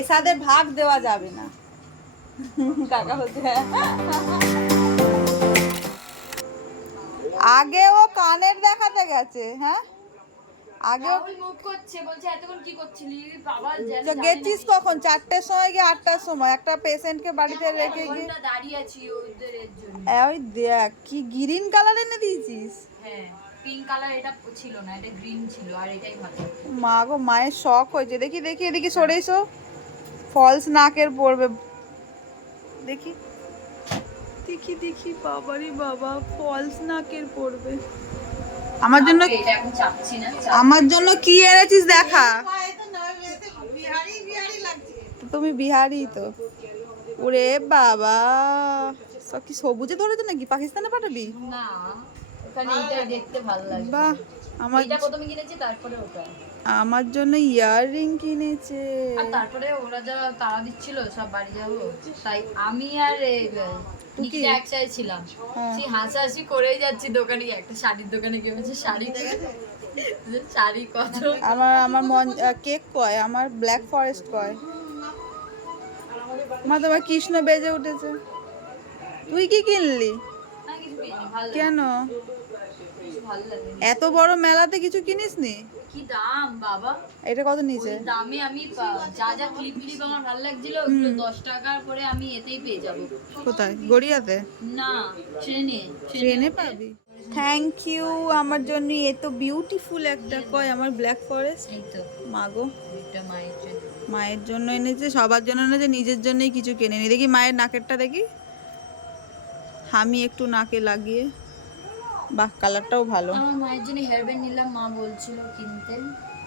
এসাদের ভাগ দেওয়া যাবে না। কাকা হ্যাঁ। আগে ও কানের দেখাতে গেছে হ্যাঁ? আগে গেছিস। কখন? চারটের সময় গিয়ে আটটার সময়? একটা পেশেন্টকে বাড়িতে রেখে গিয়ে ওই দেখ কি গ্রিন কালার এনে দিয়েছিস? হ্যাঁ মা গো মায়ের শখ হয়েছে। দেখি দেখি এদিকে সরে এসো। ফলস নাকের পড়বে। দেখি। দেখি দেখি বাবারি বাবা ফলস নাকের পড়বে। আমার জন্য আমার জন্য কি এনেছিস দেখা? তুমি বিহারি তো। ওরে বাবা। সব কি সবুজে ধরেছে নাকি? পাকিস্তানে পাঠাবি? না। ওখানে দেখতে ভালো লাগে বাহ আমার প্রথমে কিনেছি তারপরে ওটা। আমার জন্য ইয়াররিং কিনেছে। আর তারপরে ওরা যা তাড়া দিচ্ছিল সব বাড়ি যাব। তাই আমি আর এ, নিকিতা একসাথে ছিলাম। হ্যাঁ। সেই হাসাহাসি করেই যাচ্ছি দোকানে। একটা শাড়ির দোকানে গিয়ে বলছে শাড়ি দেখেছে শাড়ি কত? আমার আমার মন কেক কয়? আমার ব্ল্যাক ফরেস্ট কয়? মা তোমার কৃষ্ণ বেজে উঠেছে। তুই কি কিনলি? কিনি? ভালো লাগে কেন এত বড় মেলাতে কিছু কিনিসনি? কি দাম বাবা? এটা কত নিচে দামে আমি যা যা ক্লিপ ক্লিপ আমার ভালো লাগছিল ওগুলো দশ টাকার করে আমি এতেই পেয়ে যাব। কোথায়? গড়িয়াতে? না ট্রেনে ট্রেনে পাবি। থ্যাংক ইউ আমার জন্য এত বিউটিফুল একটা কয় আমার ব্ল্যাক ফরেস্ট মাগো। এটা মায়ের জন্য। মায়ের জন্য এনেছে সবার জন্য এনেছে নিজের জন্যই কিছু কেনেনি। দেখি মায়ের নাকেরটা দেখি। আমি একটু নাকে লাগিয়ে বাহ কালারটাও ভালো। আমার মায়ের জন্য হেয়ার ব্যান্ড নিলাম মা বলছিল কিনতে।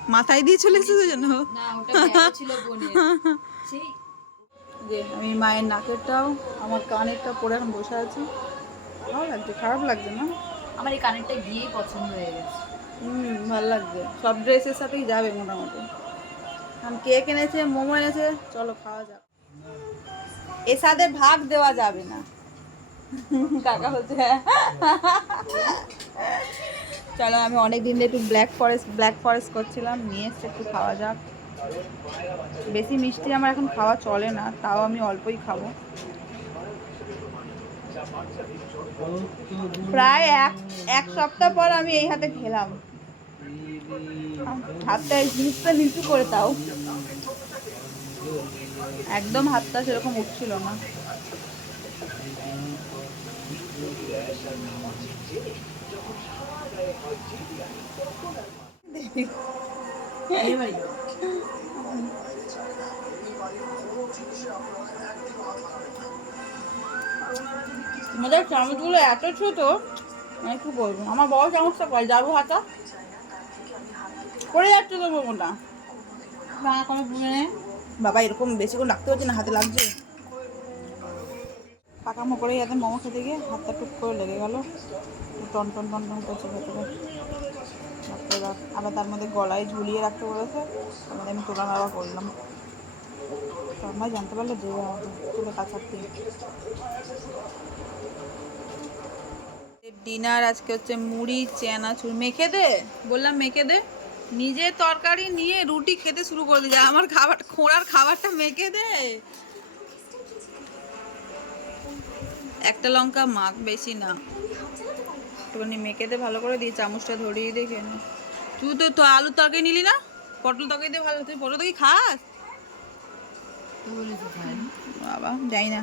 মাথায় দিয়ে চলে এসেছে যেন? না ওটা ছিল বোনের। সেই যে আমি মায়ের নাকেরটাও আমার কানেরটা পরে এখন বসে আছি। ভালো লাগছে খারাপ লাগছে না? আমার এই কানেরটা গিয়েই পছন্দ হয়ে গেছে। হুম ভালো লাগছে। সব ড্রেসের সাথেই যাবে মোটামুটি। এখন কেক এনেছে মোমো এনেছে চলো খাওয়া যাক। এসাদের ভাগ দেওয়া যাবে না। কাকা বলছে হ্যাঁ। চলো, আমি অনেক দিন একটু ব্ল্যাক ফরেস্ট ব্ল্যাক ফরেস্ট করছিলাম, নিয়ে এসছে একটু খাওয়া যাক। বেশি মিষ্টি আমার এখন খাওয়া চলে না, তাও আমি অল্পই খাব। প্রায় এক এক সপ্তাহ পর আমি এই হাতে খেলাম। হাতটা জিনিসটা নিচু করে তাও একদম হাতটা সেরকম উঠছিল না। আমাদের চামচগুলো এত ছোট মানে কি বলব? আমার বড় চামচটা কয় যাব হাতা? পড়ে যাচ্ছে তো মোমোটা না, কোনো বুঝে নেই। বাবা, এরকম বেশিক্ষণ রাখতে পারছি না, হাতে লাগছে। পাকামো করে যাতে মোমো খেতে গিয়ে হাতটা টুক করে লেগে গেল। টন টন টন টন করছে ভেতরে। আবার তার মধ্যে গলায় ঝুলিয়ে রাখতে বলেছে। তার আমি তোলা নাড়া করলাম তো আমরা জানতে পারলে আমাকে তুলে কাছাতে ডিনার আজকে হচ্ছে মুড়ি চেনাচুর মেখে দে, বললাম মেখে দে। নিজে তরকারি নিয়ে রুটি খেতে শুরু করে দিয়েছে। আমার খাবার, খোঁড়ার খাবারটা মেখে দে। একটা লঙ্কা মাখ বেশি না। একটুখানি মেখে দে ভালো করে দিয়ে চামচটা ধরিয়ে দেখে খেয়ে তুই তো তো আলুর তরকারি নিলি না? পটল তরকারি দিয়ে ভালো তুই পটল তরকারি খাস? বাবা যাই না।